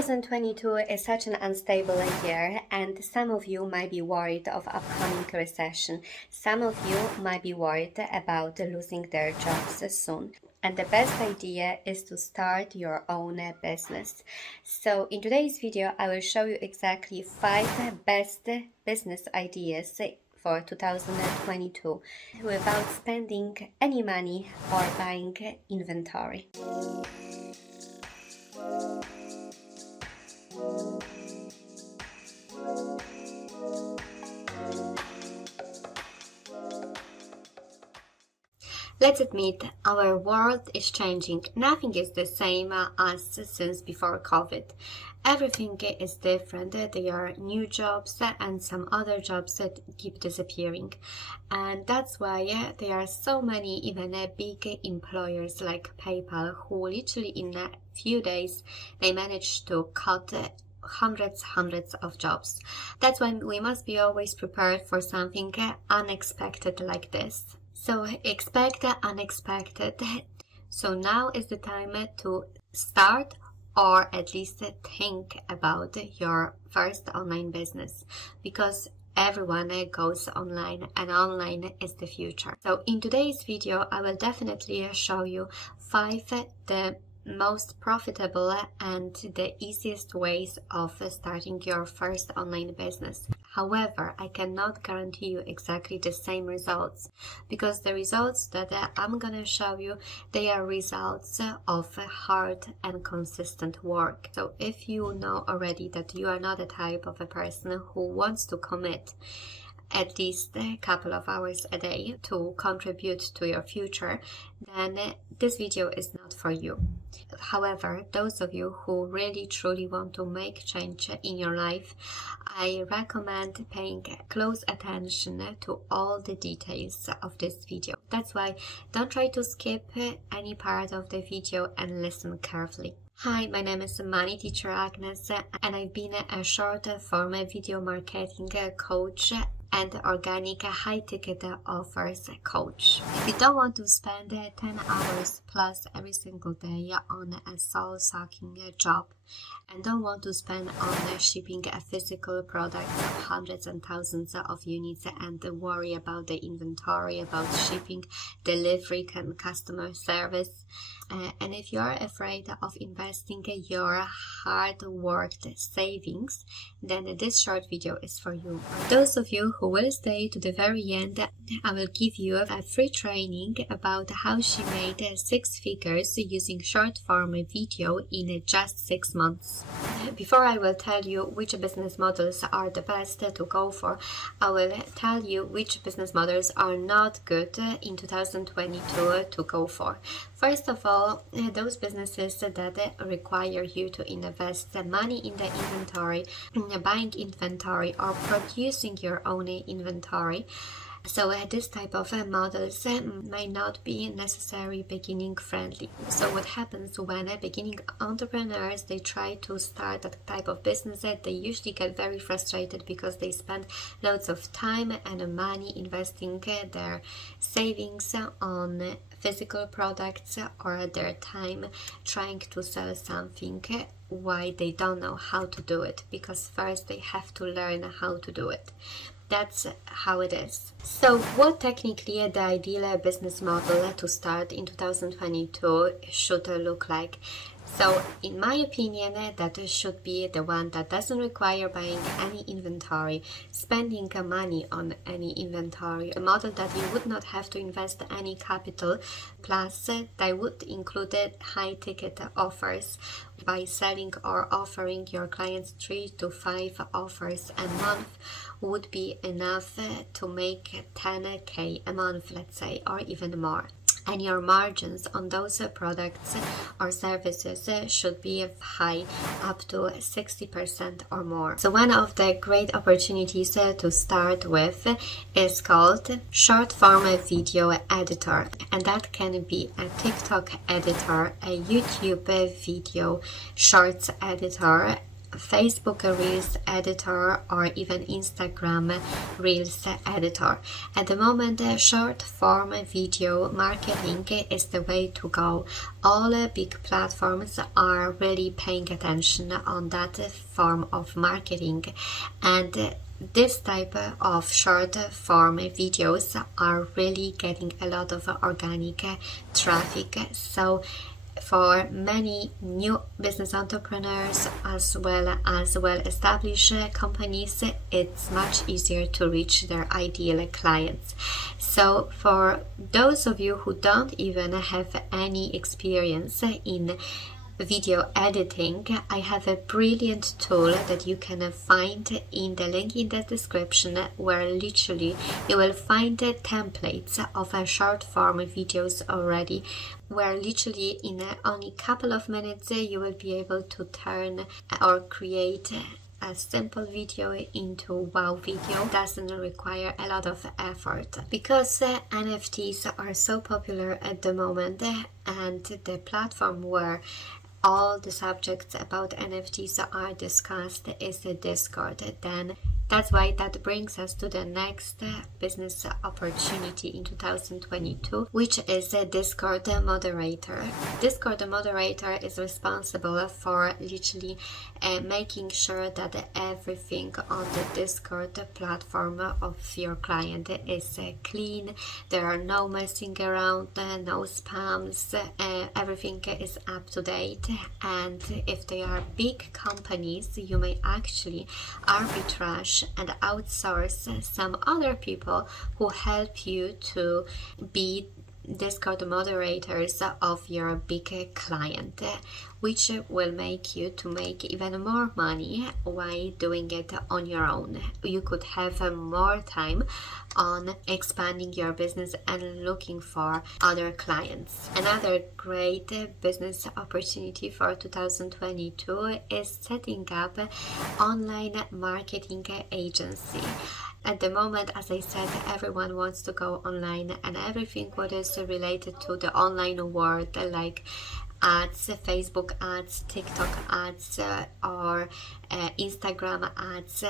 2022 is such an unstable year, and some of you might be worried of upcoming recession. Some of you might be worried about losing their jobs soon. And the best idea is to start your own business. So in today's video, I will show you exactly 5 best business ideas for 2022 without spending any money or buying inventory. Let's admit, our world is changing. Nothing is the same as since before COVID. Everything is different. There are new jobs and some other jobs that keep disappearing. And that's why there are so many even big employers like PayPal who literally in a few days they manage to cut hundreds of jobs. That's why we must be always prepared for something unexpected like this. So expect the unexpected. So now is the time to start or at least think about your first online business, because everyone goes online and online is the future. So in today's video, I will definitely show you 5 the most profitable and the easiest ways of starting your first online business. However, I cannot guarantee you exactly the same results, because the results that I'm gonna show you, they are results of hard and consistent work. So if you know already that you are not the type of a person who wants to commit at least a couple of hours a day to contribute to your future, then this video is not for you. However, those of you who really truly want to make change in your life, I recommend paying close attention to all the details of this video. That's why don't try to skip any part of the video and listen carefully. Hi, my name is Money Teacher Agnes, and I've been a short form video marketing coach and organic high-ticket offers coach. If you don't want to spend 10 hours plus every single day on a soul-sucking job, and don't want to spend on shipping a physical product of hundreds and thousands of units and worry about the inventory, about shipping, delivery and customer service, and if you are afraid of investing your hard-worked savings, then this short video is for you. For those of you who will stay to the very end, I will give you a free training about how she made 6 figures using short form video in just 6 months. Before I will tell you which business models are the best to go for, I will tell you which business models are not good in 2022 to go for. First of all, those businesses that require you to invest money in the inventory, buying inventory or producing your own inventory. So this type of models may not be necessarily beginning friendly. So what happens when beginning entrepreneurs, they try to start that type of business, they usually get very frustrated because they spend loads of time and money investing their savings on physical products or their time trying to sell something why they don't know how to do it, because first they have to learn how to do it. That's how it is. So what technically the ideal business model to start in 2022 should look like? So in my opinion, that should be the one that doesn't require buying any inventory, spending money on any inventory, a model that you would not have to invest any capital, plus that would include high ticket offers by selling or offering your clients 3 to 5 offers a month would be enough to make 10k a month, let's say, or even more. And your margins on those products or services should be high, up to 60% or more. So one of the great opportunities to start with is called short form video editor, and that can be a TikTok editor, a YouTube video shorts editor, Facebook Reels editor or even Instagram Reels editor. At the moment, short form video marketing is the way to go. All big platforms are really paying attention on that form of marketing, and this type of short form videos are really getting a lot of organic traffic. So for many new business entrepreneurs as well as well-established companies, it's much easier to reach their ideal clients. So for those of you who don't even have any experience in video editing, I have a brilliant tool that you can find in the link in the description, where literally you will find the templates of short form videos already, where literally in only a couple of minutes you will be able to turn or create a simple video into wow video. Doesn't require a lot of effort, because NFTs are so popular at the moment, and the platform where all the subjects about NFTs are discussed is the Discord. Then that's why that brings us to the next business opportunity in 2022, which is a Discord moderator. Discord moderator is responsible for literally making sure that everything on the Discord platform of your client is clean. There are no messing around, no spams, everything is up to date. And if they are big companies, you may actually arbitrage and outsource some other people who help you to be Discord moderators of your big client, which will make you to make even more money while doing it on your own. You could have more time on expanding your business and looking for other clients. Another great business opportunity for 2022 is setting up an online marketing agency. At the moment, as I said, everyone wants to go online, and everything what is related to the online world, like ads, Facebook ads, TikTok ads, or Instagram ads,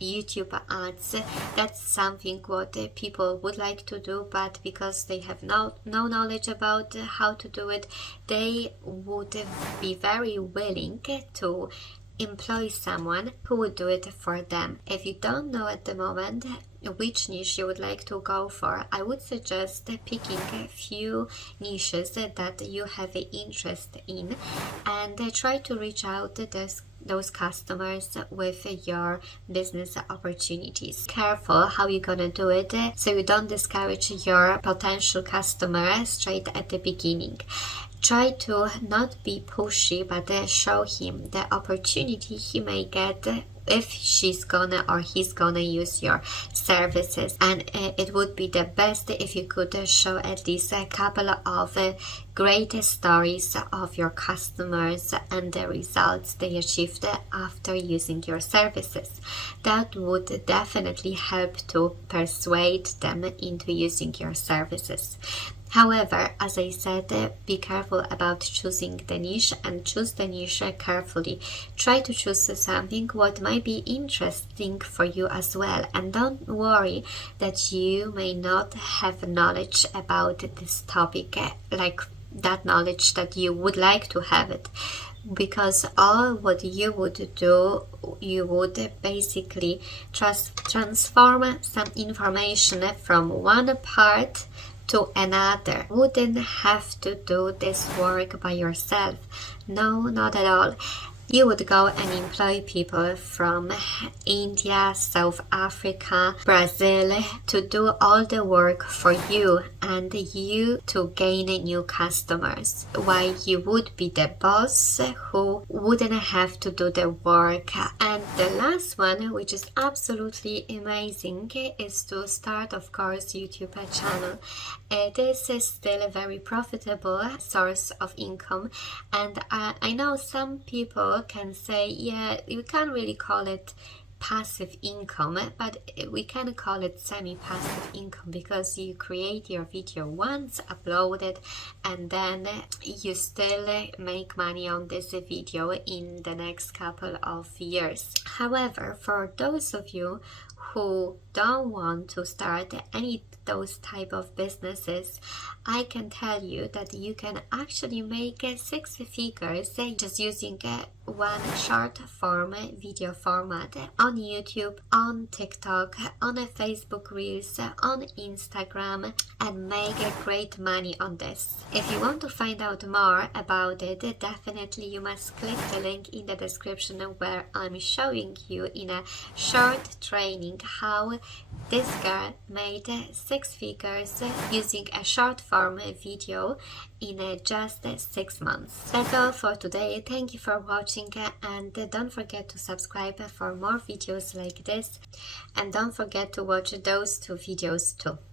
YouTube ads, that's something what people would like to do, but because they have no knowledge about how to do it, they would be very willing to employ someone who would do it for them. If you don't know at the moment which niche you would like to go for, I would suggest picking a few niches that you have an interest in, and try to reach out to those customers with your business opportunities. Careful how you're gonna do it so you don't discourage your potential customer straight at the beginning. Try to not be pushy, but show him the opportunity he may get if she's gonna or he's gonna use your services. And it would be the best if you could show at least a couple of great stories of your customers and the results they achieved after using your services. That would definitely help to persuade them into using your services. However, as I said, be careful about choosing the niche, and choose the niche carefully. Try to choose something what might be interesting for you as well, and don't worry that you may not have knowledge about this topic, like that knowledge that you would like to have it. Because all what you would do, you would basically transform some information from one part to another. You wouldn't have to do this work by yourself. No, not at all. You would go and employ people from India, South Africa, Brazil to do all the work for you, and you to gain new customers, while you would be the boss who wouldn't have to do the work. And the last one, which is absolutely amazing, is to start, of course, YouTube channel. This is still a very profitable source of income, and I know some people can say, yeah, you can't really call it passive income, but we can call it semi-passive income because you create your video once, upload it, and then you still make money on this video in the next couple of years. However, for those of you who don't want to start any those type of businesses, I can tell you that you can actually make 6 figures just using one short form video format on YouTube, on TikTok, on a Facebook Reels, on Instagram, and make great money on this. If you want to find out more about it, definitely you must click the link in the description where I'm showing you in a short training how this girl made 6 figures using a short form video in just 6 months. That's all for today. Thank you for watching, and don't forget to subscribe for more videos like this, and don't forget to watch those 2 videos too.